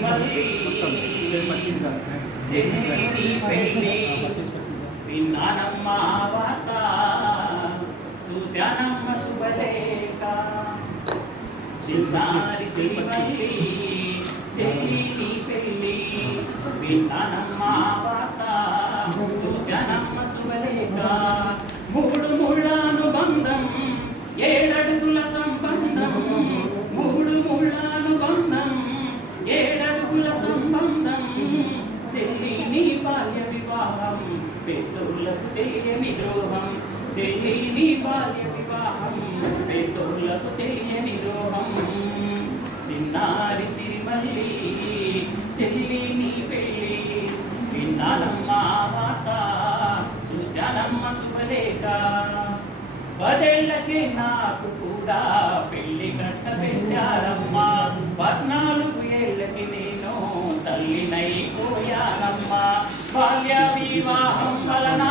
సిరిమల్లి చెల్లి పెళ్ళి విన్నానమ్మ వార్త చూశానమ్మ శుభలేఖ చిన్నారి సిరిమల్లి చెల్లి పెళ్ళి విన్నానమ్మ వార్త చూశానమ్మ శుభలేఖ మూడు ముళ్ళాను బంధం ఏడడుగుల సంబంధం మూడు ముళ్ళాను బంధం ఏడడుగుల సంబంధం చెల్లి నీ బాల్య వివాహం పెద్దోళ్ళకు తెలియని ద్రోహం చెల్లి నీ బాల్య వివాహం పెద్దోళ్ళకు తెలియని ద్రోహం చిన్నారి సిరిమల్లి చెల్లి నీ పెళ్ళి విన్నానమ్మ వార్త చూశానమ్మ శుభలేఖ 10 ఏళ్లకే నాకు కూడా పెళ్లి కట్ట పెట్టారమ్మా 14 ఏళ్లకి నేను తల్లినైపోయానమ్మా బాల్య వివాహం వలన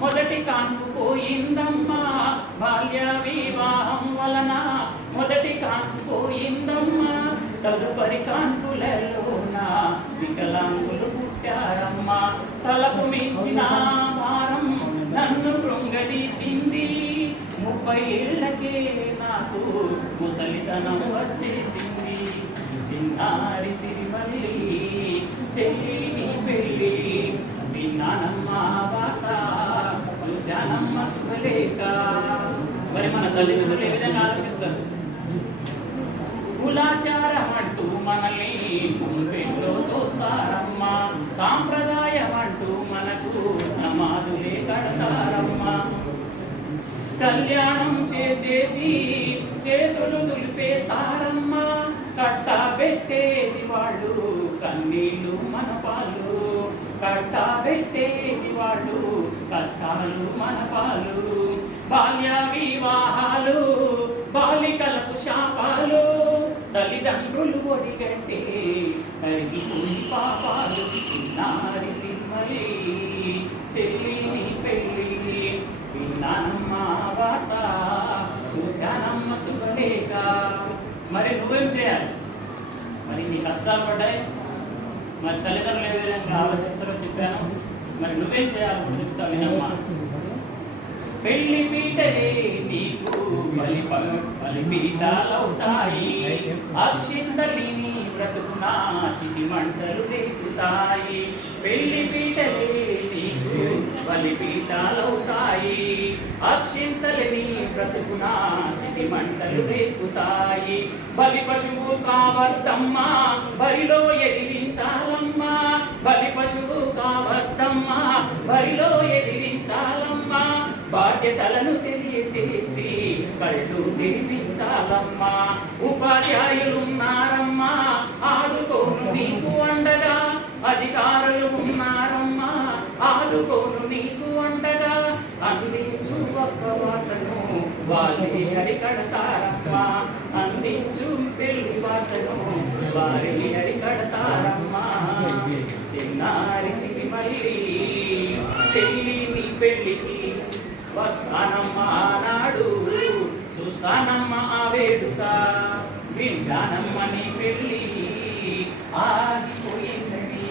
మొదటి కాన్పు పోయిందమ్మా బాల్య వివాహం వలన మొదటి కాన్పు పోయిందమ్మా తదుపరి కాన్పులలోన వికలాంగులు పుట్టారమ్మా తలకు మించిన భారం నన్ను కృంగదీసింది 30 ఏళ్లకే నాకు ముసలితనం వచ్చేసింది చిన్నారి సిరిమల్లి చెల్లి పెళ్ళి విన్నానమ్మ వార్త చూశానమ్మ శుభలేఖ. మరి మన తల్లిదండ్రులు ఏ విధంగా ఆలోచిస్తారు? కులాచారం అంటూ మనల్ని పుంపెట్లో తోస్తారమ్మా సాంప్రదాయం అంటూ మనకు సమాధులే కడతారమ్మా కళ్యాణం చేసేసి చేతులు దులిపేస్తారమ్మా కట్ట పెట్టేది వాళ్ళు కన్నీళ్ళు మన పాలు కట్ట పెట్టేది వాళ్ళు కష్టాలు మన పాలు బాల్య వివాహాలు బాలికలకు శాపాలు తల్లిదండ్రులు ఒడిగంటే కరిగిపోయి పాపాలు చిన్నారి సిరిమల్లి చెల్లి నీ పెళ్ళి విన్నానమ్మ వార్త చూశానమ్మ శుభలేఖ. మరి నువ్వేం చేయాలి? మరి నీ కష్టాలు పడ్డాయి, మరి తల్లిదండ్రులు ఏ విధంగా ఆలోచిస్తారో చెప్పాను. మరి నువ్వేం చేయాలి చెప్తా వినమ్మా. పెళ్లి పీటలే నీకు బలిపీఠాలవుతాయి అక్షింతలిని బ్రతుకునా చిటి మంటలు రేపుతాయి పెళ్లి పీటలే నీకు బలిపీఠాలవుతాయి అక్షింతలిని బ్రతుకునా చిటి మంటలు రేపుతాయి బలి పశువు కావద్దమ్మా బరిలో ఎదిరించాలమ్మా బలి పశువు కావద్దమ్మా బరిలో ఎదిరించాలమ్మా బాధ్యతలను తెలియచేసి కళ్ళు తెరిపించాలమ్మా ఉపాధ్యాయులున్నారమ్మా ఆదుకోను నీకు అండగా అధికారులు ఉన్నారమ్మా ఆదుకోను నీకు అండగా అందించు ఒక్క వార్తను వారిని అరికడతారమ్మా అందించు పెళ్లి వార్తను వారిని అరికడతారమ్మా చిన్నారి సిరిమల్లి చెల్లి నీ పెళ్లికి వస్తానమ్మా నాడు చూస్తానమ్మా ఆ వేడుక వింటానమ్మ నీ పెళ్ళి ఆగిపోయిందని